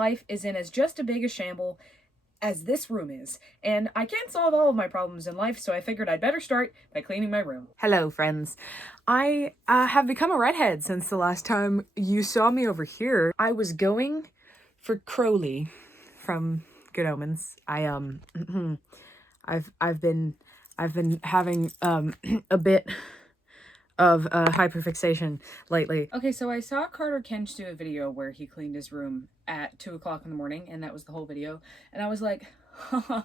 life is in as just a big a shamble as this room is, and I can't solve all of my problems in life, so I figured I'd better start by cleaning my room. Hello, friends. I have become a redhead since the last time you saw me over here. I was going for Crowley from Good Omens. I've been having a bit of hyperfixation lately. Okay, so I saw Carter Kench do a video where he cleaned his room at 2 o'clock in the morning, and that was the whole video. And I was like, haha,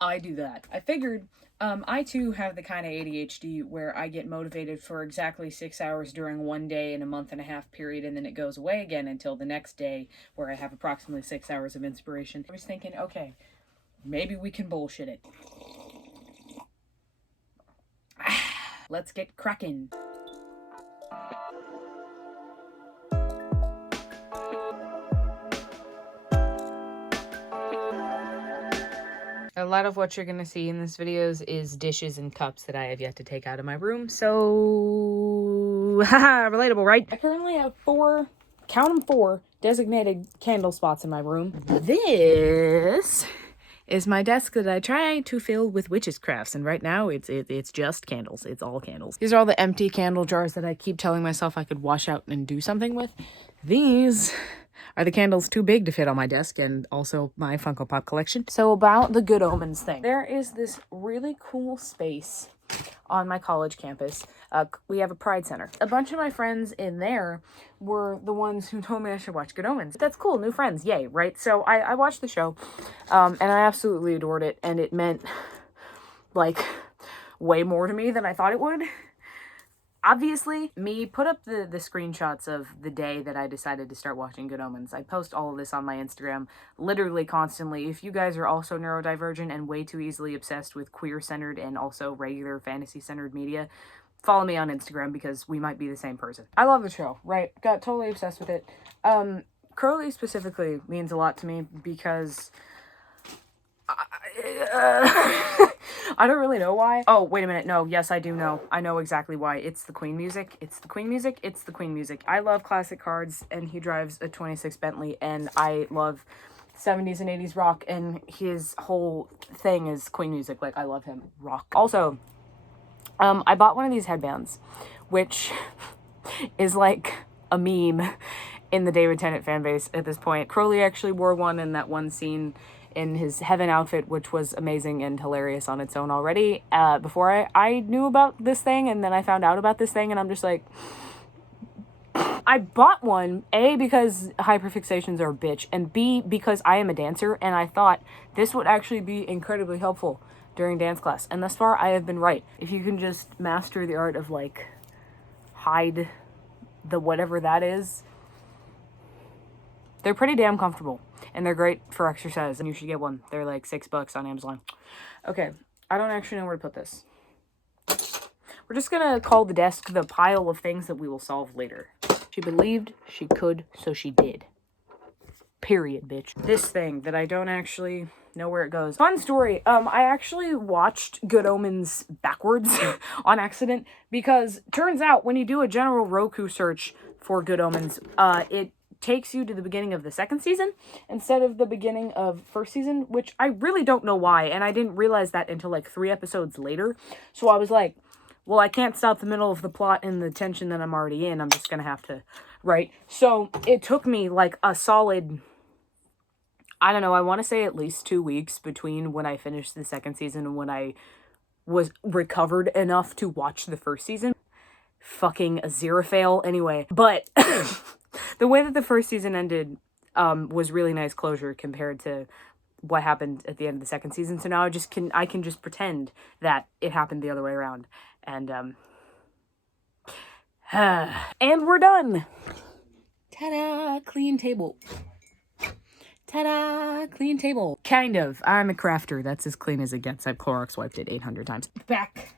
I do that. I figured I too have the kind of ADHD where I get motivated for exactly 6 hours during one day in a month and a half period, and then it goes away again until the next day where I have approximately 6 hours of inspiration. I was thinking, okay, maybe we can bullshit it. Let's get cracking. A lot of what you're going to see in this videos is dishes and cups that I have yet to take out of my room. So, haha, relatable, right? I currently have 4, count them 4, designated candle spots in my room. This is my desk that I try to fill with witches' crafts, and right now it's just candles. It's all candles. These are all the empty candle jars that I keep telling myself I could wash out and do something with. These are the candles too big to fit on my desk, and also my Funko Pop collection. So about the Good Omens thing. There is this really cool space on my college campus. We have a Pride Center. A bunch of my friends in there were the ones who told me I should watch Good Omens. That's cool, new friends, yay, right? So I watched the show, and I absolutely adored it, and it meant, like, way more to me than I thought it would. Obviously, me put up the screenshots of the day that I decided to start watching Good Omens. I post all of this on my Instagram literally constantly. If you guys are also neurodivergent and way too easily obsessed with queer-centered and also regular fantasy-centered media, follow me on Instagram because we might be the same person. I love the show, right? Got totally obsessed with it. Crowley specifically means a lot to me because I don't really know why. Oh, wait a minute. No, yes, I do know. I know exactly why. It's the Queen music. It's the Queen music. It's the Queen music. I love classic cars, and he drives a 26 Bentley, and I love 70s and 80s rock, and his whole thing is Queen music. Like, I love him. Rock. Also, I bought one of these headbands, which is like a meme in the David Tennant fan base at this point. Crowley actually wore one in that one scene in his Heaven outfit, which was amazing and hilarious on its own already, before I knew about this thing, and then I found out about this thing, and I'm just like, I bought one, A, because hyperfixations are a bitch, and B, because I am a dancer, and I thought this would actually be incredibly helpful during dance class, and thus far, I have been right. If you can just master the art of, like, hide the whatever that is, they're pretty damn comfortable, and they're great for exercise, and you should get one. They're like $6 on Amazon. Okay, I don't actually know where to put this. We're just gonna call the desk the pile of things that we will solve later. She believed she could, so she did. Period, bitch. This thing that I don't actually know where it goes. Fun story, I actually watched Good Omens backwards on accident, because turns out when you do a general Roku search for Good Omens, it takes you to the beginning of the second season instead of the beginning of first season, which I really don't know why, and I didn't realize that until like 3 episodes later. So I was like, well, I can't stop the middle of the plot and the tension that I'm already in. I'm just gonna have to, right? So it took me like a solid, I don't know, I want to say at least 2 weeks between when I finished the second season and when I was recovered enough to watch the first season. Fucking Aziraphale, anyway. But the way that the first season ended was really nice closure compared to what happened at the end of the second season. So now I can just pretend that it happened the other way around. And and we're done. Ta-da, clean table. Ta-da, clean table. Kind of. I'm a crafter. That's as clean as it gets. I've Clorox wiped it 800 times. Back.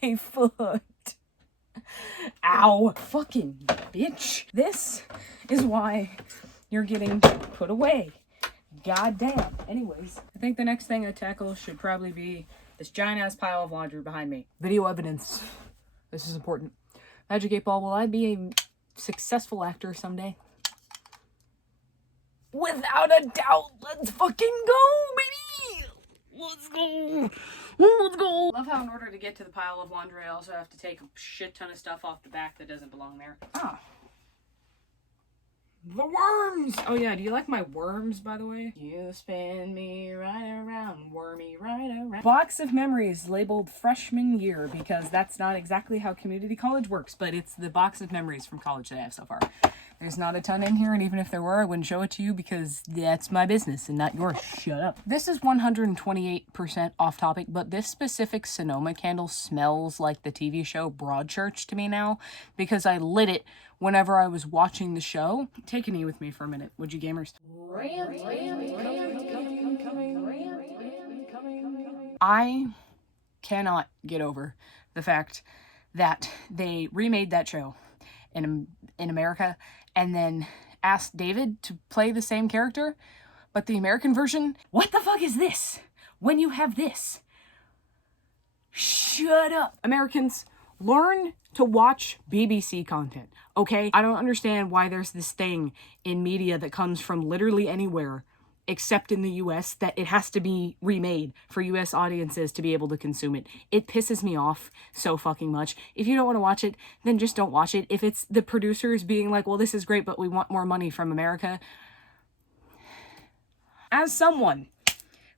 My foot. Ow. Fucking bitch. This is why you're getting put away. God damn. Anyways, I think the next thing I tackle should probably be this giant ass pile of laundry behind me. Video evidence. This is important. Magic 8 Ball, will I be a successful actor someday? Without a doubt, let's fucking go, baby! Let's go! Let's go! Love how in order to get to the pile of laundry, I also have to take a shit ton of stuff off the back that doesn't belong there. Ah. The worms! Oh yeah, do you like my worms, by the way? You spin me right around, wormy right around. Box of memories labeled freshman year, because that's not exactly how community college works, but it's the box of memories from college that I have so far. There's not a ton in here, and even if there were, I wouldn't show it to you because that's my business and not yours. Shut up. This is 128% off topic, but this specific Sonoma candle smells like the TV show Broadchurch to me now because I lit it whenever I was watching the show. Take a knee with me for a minute, would you gamers? I cannot get over the fact that they remade that show in America and then asked David to play the same character, but the American version, what the fuck is this? When you have this? Shut up. Americans, learn to watch BBC content, okay? I don't understand why there's this thing in media that comes from literally anywhere except in the US, that it has to be remade for US audiences to be able to consume it. It pisses me off so fucking much. If you don't want to watch it, then just don't watch it. If it's the producers being like, well, this is great, but we want more money from America. As someone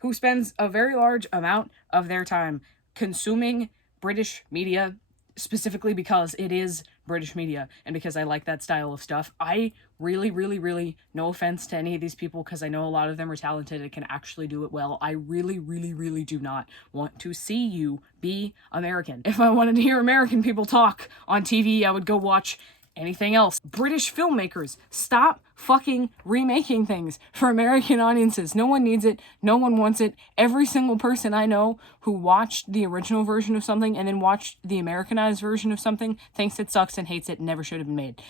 who spends a very large amount of their time consuming British media, specifically because it is British media and because I like that style of stuff, I really, no offense to any of these people because I know a lot of them are talented and can actually do it well, I really do not want to see you be American. If I wanted to hear American people talk on TV, I would go watch anything else. British filmmakers, stop fucking remaking things for American audiences. No one needs it. No one wants it. Every single person I know who watched the original version of something and then watched the Americanized version of something thinks it sucks and hates it and never should have been made.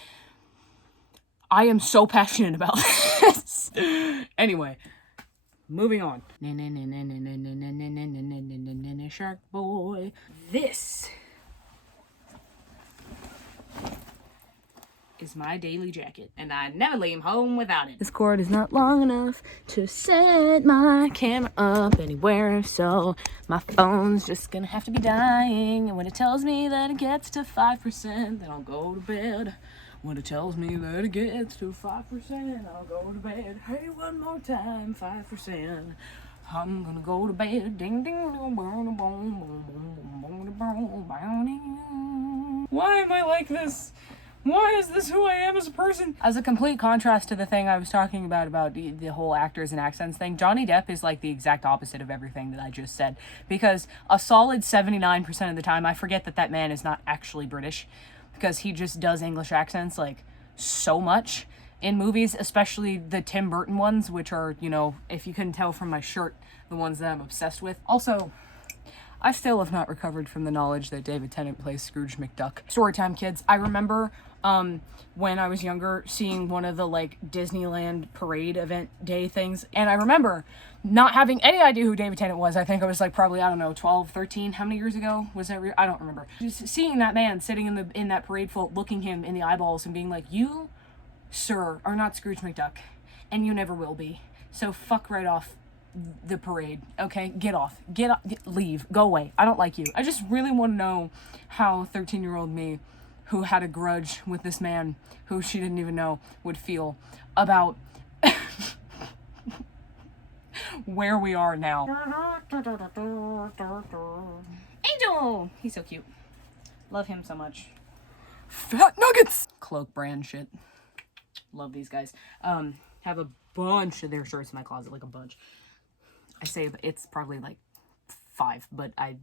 I am so passionate about this. Anyway, moving on. Shark boy. This is my daily jacket, and I never leave home without it. This cord is not long enough to set my camera up anywhere, so my phone's just gonna have to be dying, and when it tells me that it gets to 5%, then I'll go to bed. When it tells me that it gets to 5%, I'll go to bed. Hey, one more time, 5%. I'm gonna go to bed. Ding ding ding, boom boom boom boom boom boom. Why am I like this? Why is this who I am as a person? As a complete contrast to the thing I was talking about the whole actors and accents thing, Johnny Depp is like the exact opposite of everything that I just said. Because a solid 79% of the time, I forget that that man is not actually British. Because he just does English accents, like, so much in movies, especially the Tim Burton ones, which are, you know, if you couldn't tell from my shirt, the ones that I'm obsessed with. Also, I still have not recovered from the knowledge that David Tennant plays Scrooge McDuck. Storytime, kids. I remember when I was younger seeing one of the like Disneyland parade event day things, and I remember not having any idea who David Tennant was. I think I was like probably, I don't know, 12, 13. How many years ago was that? I don't remember. Just seeing that man sitting in that parade float, looking him in the eyeballs and being like, you, sir, are not Scrooge McDuck, and you never will be. So fuck right off the parade, okay? Get off. Leave. Go away. I don't like you. I just really want to know how 13-year-old me, who had a grudge with this man who she didn't even know, would feel about where we are now. Angel! He's so cute. Love him so much. Fat Nuggets! Cloak brand shit. Love these guys. Have a bunch of their shirts in my closet, like a bunch. I say it's probably like 5, but I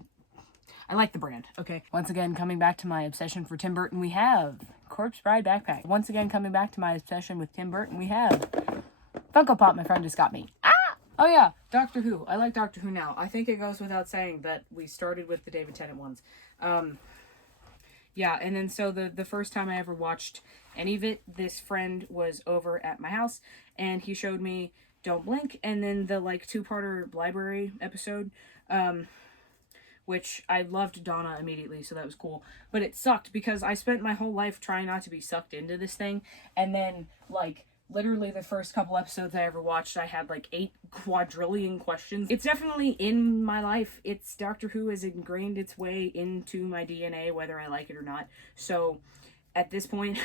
like the brand, okay? Once again, coming back to my obsession for Tim Burton, we have Corpse Bride backpack. Once again, coming back to my obsession with Tim Burton, we have Funko Pop my friend just got me. Ah! Oh yeah, Doctor Who. I like Doctor Who now. I think it goes without saying that we started with the David Tennant ones. Yeah, and then so the first time I ever watched any of it, this friend was over at my house, and he showed me Don't Blink, and then the like 2-parter library episode, which I loved Donna immediately, so that was cool. But it sucked because I spent my whole life trying not to be sucked into this thing, and then, like, literally the first couple episodes I ever watched, I had like 8 quadrillion questions. It's definitely in my life. It's Doctor Who has ingrained its way into my DNA, whether I like it or not. So, at this point,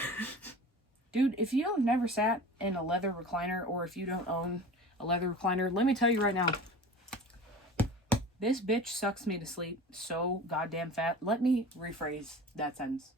dude, if you have never sat in a leather recliner, or if you don't own a leather recliner, let me tell you right now, this bitch sucks me to sleep so goddamn fat. Let me rephrase that sentence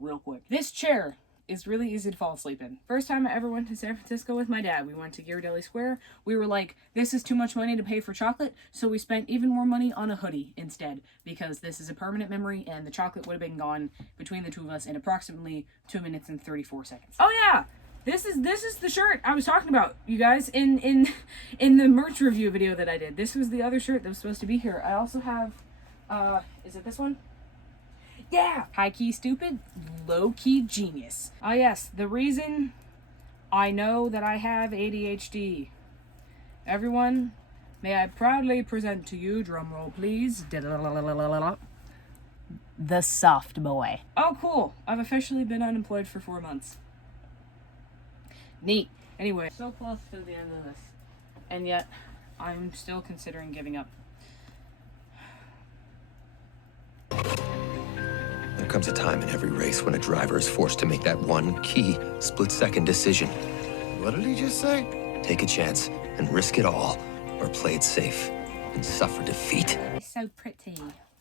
real quick. This chair is really easy to fall asleep in. First time I ever went to San Francisco with my dad, we went to Ghirardelli Square. We were like, this is too much money to pay for chocolate, so we spent even more money on a hoodie instead, because this is a permanent memory, and the chocolate would have been gone between the two of us in approximately 2 minutes and 34 seconds. Oh yeah! This is the shirt I was talking about, you guys, in the merch review video that I did. This was the other shirt that was supposed to be here. I also have, is it this one? Yeah! High-key stupid, low-key genius. Ah yes, the reason I know that I have ADHD. Everyone, may I proudly present to you, drumroll please, the soft boy. Oh cool, I've officially been unemployed for 4 months. Neat. Anyway, so close to the end of this, and yet I'm still considering giving up. There comes a time in every race when a driver is forced to make that one key split-second decision. What did he just say? Take a chance and risk it all, or play it safe and suffer defeat. It's so pretty.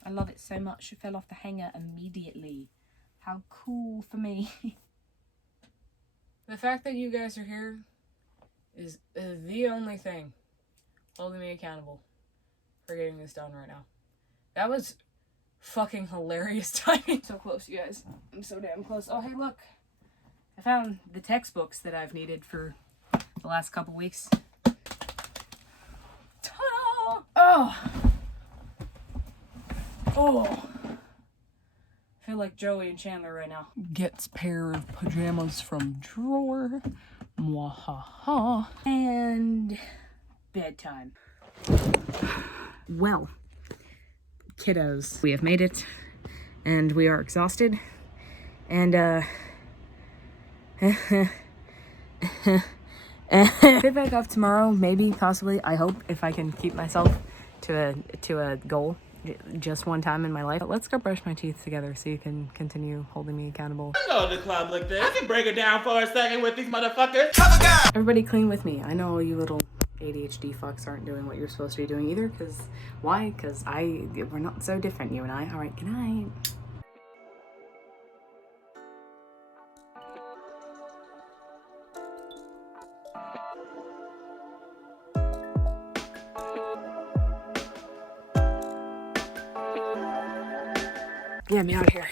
I love it so much. It fell off the hanger immediately. How cool for me. The fact that you guys are here is the only thing holding me accountable for getting this done right now. That was fucking hilarious timing. So close, you guys. I'm so damn close. Oh, hey, look. I found the textbooks that I've needed for the last couple weeks. Ta-da! Oh! Oh! I feel like Joey and Chandler right now. Gets pair of pajamas from drawer. Mwahaha. And bedtime. Well, kiddos, we have made it, and we are exhausted, and pick back up tomorrow, maybe, possibly, I hope, if I can keep myself to a goal just one time in my life. But let's go brush my teeth together so you can continue holding me accountable. Hello, the club like this. I can break it down for a second with these motherfuckers. Everybody clean with me. I know all you little ADHD fucks aren't doing what you're supposed to be doing either, because why? Because we're not so different, you and I. All right, good night. Get me out of here.